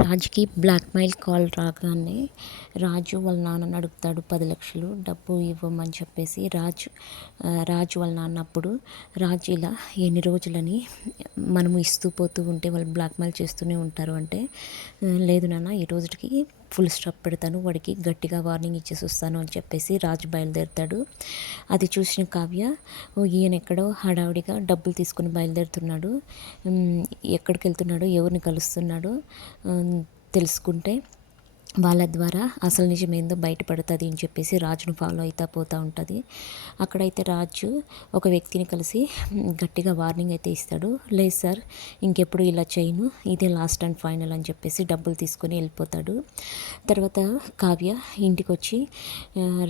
రాజుకి blackmail call రాగానే రాజు వాళ్ళ నాన్నని అడుగుతాడు 10 లక్షలు డబ్బు ఇవ్వమని చెప్పేసి. రాజు వాళ్ళ నాన్న అప్పుడు రాజు ఇలా ఎన్ని రోజులని మనము ఇస్తూ పోతూ ఉంటే వాళ్ళు బ్లాక్మెయిల్ చేస్తూనే ఉంటారు అంటే, లేదు నాన్న ఈ రోజుకి ఫుల్ స్టాప్ పెడతాను, వాడికి గట్టిగా వార్నింగ్ ఇచ్చేసి వస్తాను అని చెప్పేసి రాజు బయలుదేరుతాడు. అది చూసిన కావ్య, ఈయన ఎక్కడో హడావుడిగా డబ్బులు తీసుకుని బయలుదేరుతున్నాడు, ఎక్కడికి వెళ్తున్నాడో ఎవరిని కలుస్తున్నాడో తెలుసుకుంటే వాళ్ళ ద్వారా అసలు నిజం ఏందో బయటపడుతుంది అని చెప్పేసి రాజును ఫాలో అవుతా పోతూ ఉంటుంది. అక్కడైతే రాజు ఒక వ్యక్తిని కలిసి గట్టిగా వార్నింగ్ అయితే ఇస్తాడు. లేదు సార్, ఇంకెప్పుడు ఇలా చేయను, ఇదే లాస్ట్ అండ్ ఫైనల్ అని చెప్పేసి డబ్బులు తీసుకొని వెళ్ళిపోతాడు. తర్వాత కావ్య ఇంటికి వచ్చి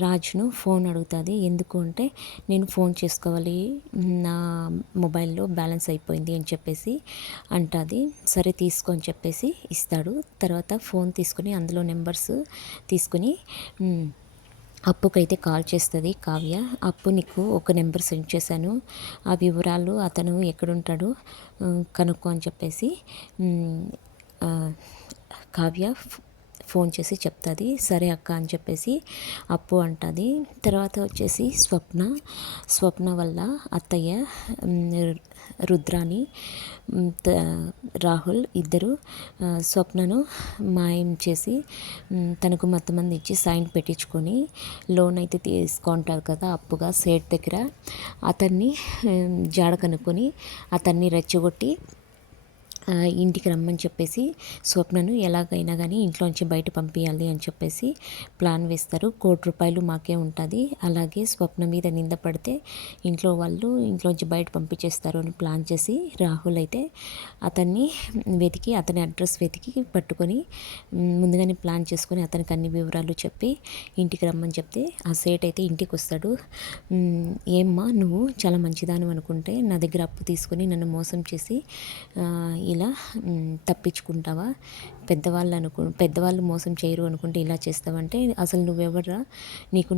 రాజును ఫోన్ అడుగుతుంది. ఎందుకు అంటే, నేను ఫోన్ చేసుకోవాలి, నా మొబైల్లో బ్యాలెన్స్ అయిపోయింది అని చెప్పేసి అంటుంది. సరే తీసుకో అని చెప్పేసి ఇస్తాడు. తర్వాత ఫోన్ తీసుకుని అందులో నెంబర్స్ తీసుకుని అప్పుకైతే కాల్ చేస్తుంది కావ్య. అప్పు, నీకు ఒక నెంబర్ సెండ్ చేశాను, ఆ వివరాలు అతను ఎక్కడుంటాడు కనుక్కో అని చెప్పేసి కావ్య ఫోన్ చేసి చెప్తుంది. సరే అక్క అని చెప్పేసి అప్పు అంటుంది. తర్వాత వచ్చేసి స్వప్న వల్ల అత్తయ్య రుద్రాని రాహుల్ ఇద్దరు స్వప్నను మాయం చేసి తనకు మొత్తమంది ఇచ్చి సైన్ పెట్టించుకొని లోన్ అయితే తీసుకుంటారు కదా అప్పుగా సేట్ దగ్గర. అతన్ని జాడ కనుక్కొని అతన్ని రెచ్చగొట్టి ఇంటికి రమ్మని చెప్పేసి స్వప్నను ఎలాగైనా కానీ ఇంట్లోంచి బయట పంపించాలి అని చెప్పేసి ప్లాన్ వేస్తారు. ₹1,00,00,000 మాకే ఉంటుంది, అలాగే స్వప్న మీద నింద పడితే ఇంట్లో వాళ్ళు ఇంట్లోంచి బయట పంపించేస్తారు అని ప్లాన్ చేసి రాహుల్ అయితే అతన్ని వెతికి అతని అడ్రస్ వెతికి పట్టుకొని ముందుగానే ప్లాన్ చేసుకొని అతనికి అన్ని వివరాలు చెప్పి ఇంటికి రమ్మని చెప్తే ఆ సేట్ అయితే ఇంటికి వస్తాడు. ఏమ్మా నువ్వు చాలా మంచిదాని అనుకుంటే నా దగ్గర అప్పు తీసుకొని నన్ను మోసం చేసి ఇలా తప్పించుకుంటావా? పెద్దవాళ్ళు మోసం చేయరు అనుకుంటే ఇలా చేస్తావంటే అసలు నువ్వెవర్రా,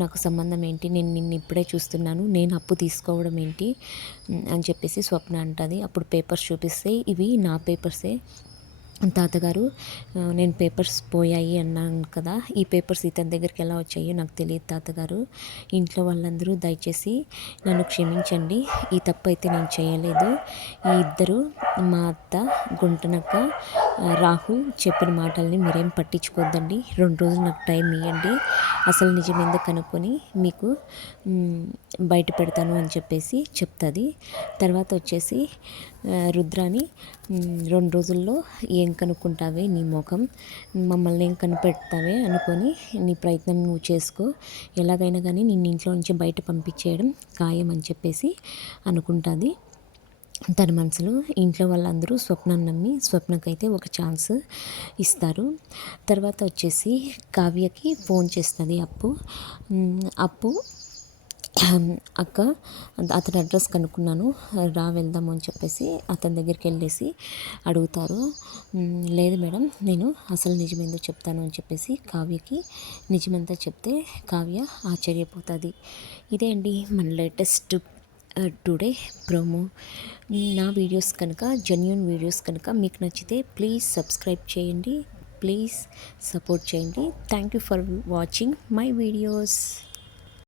నాకు సంబంధం ఏంటి, నేను నిన్ను ఇప్పుడే చూస్తున్నాను, నేను అప్పు తీసుకోవడం ఏంటి అని చెప్పేసి స్వప్న అంటుంది. అప్పుడు పేపర్స్ చూపిస్తే ఇవి నా పేపర్సే తాతగారు, నేను పేపర్స్ పోయాయి అన్నాను కదా, ఈ పేపర్స్ ఇతని దగ్గరికి ఎలా వచ్చాయో నాకు తెలియదు తాతగారు, ఇంట్లో వాళ్ళందరూ దయచేసి నన్ను క్షమించండి, ఈ తప్పు అయితే నేను చేయలేదు. ఈ ఇద్దరు మా అత్త గుంటనక్క రాహుల్ చెప్పిన మాటల్ని మీరేం పట్టించుకోద్దండి, 2 రోజులు నాకు టైం ఇవ్వండి, అసలు నిజం ఎందుకు కనుక్కొని మీకు బయట పెడతాను అని చెప్పేసి చెప్తుంది. తర్వాత వచ్చేసి రుద్రాని 2 రోజుల్లో ఏం కనుక్కుంటావే నీ ముఖం, మమ్మల్ని ఏం కనిపెడతావే అనుకొని నీ ప్రయత్నం నువ్వు చేసుకో, ఎలాగైనా కానీ నిన్ను ఇంట్లో నుంచి బయట పంపించేయడం ఖాయం అని చెప్పేసి అనుకుంటుంది తన మనసులో. ఇంట్లో వాళ్ళందరూ స్వప్నాన్ని నమ్మి స్వప్నకైతే ఒక ఛాన్స్ ఇస్తారు. తర్వాత వచ్చేసి కావ్యకి ఫోన్ చేస్తుంది అప్పు అక్క అతని అడ్రస్ కనుక్కున్నాను, వెళ్దాము అని చెప్పేసి అతని దగ్గరికి వెళ్ళేసి అడుగుతారు. లేదు మేడం, నేను అసలు నిజమేందో చెప్తాను అని చెప్పేసి కావ్యకి నిజమంతా చెప్తే కావ్య ఆశ్చర్యపోతుంది. ఇదే అండి మన లేటెస్ట్ టుడే ప్రోమో. నా వీడియోస్ కనుక జెన్యూన్ వీడియోస్ కనుక మీకు నచ్చితే ప్లీజ్ సబ్స్క్రైబ్ చేయండి, ప్లీజ్ సపోర్ట్ చేయండి. Thank you for watching my videos.